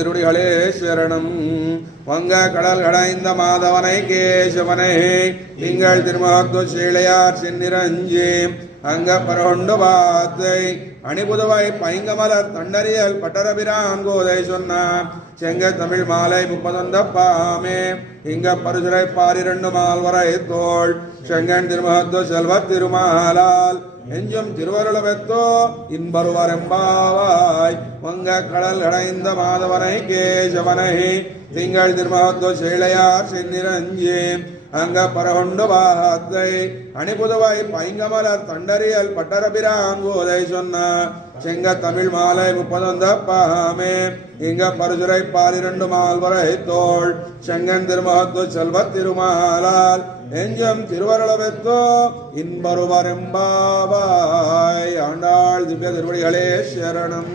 திருடிகளே சரணம். வங்க கடல் கடைந்த மாதவனை கேசவனை திங்கள் திருமகத்துவ சீளையார் சென்னிரஞ்சி அங்க பரொண்டு வாத்தை அணிபுதுவை பைங்கமலர் தண்டறியல் பட்டரபிராங்கோதை சொன்னார் செங்க தமிழ் மாலை 30 பாமே இங்க பரிசுரை பாரிரண்டு மால்வரை தோள் செங்கன் திருமகத்துவ செல்வ திருமாலால் எஞ்சும் திருவருள வெத்தோ இன்பருவரெம்பாவாய். வங்க கடல் அடைந்த மாதவனை கேசவனை திங்கள் திருமகத்துவ சீளையார் சென்னிரஞ்சி அங்க பரகொண்டு வாத்தை அணிபுதுவை பைங்கமலர் தண்டறியல் பட்டரபிராங்கோதை சொன்னார் செங்க தமிழ் மாலை 30 பாமே இங்க பரிசுரை பாரிரண்டு மால்வரை தோள் செங்கன் திருமகத்துவ செல்வ திருமாலால் எஞ்சம் திருவருளவெத்தோ இன்பருவரெம்பாவாய். ஆண்டாள் திவ்ய திருவடிகளே சரணம்.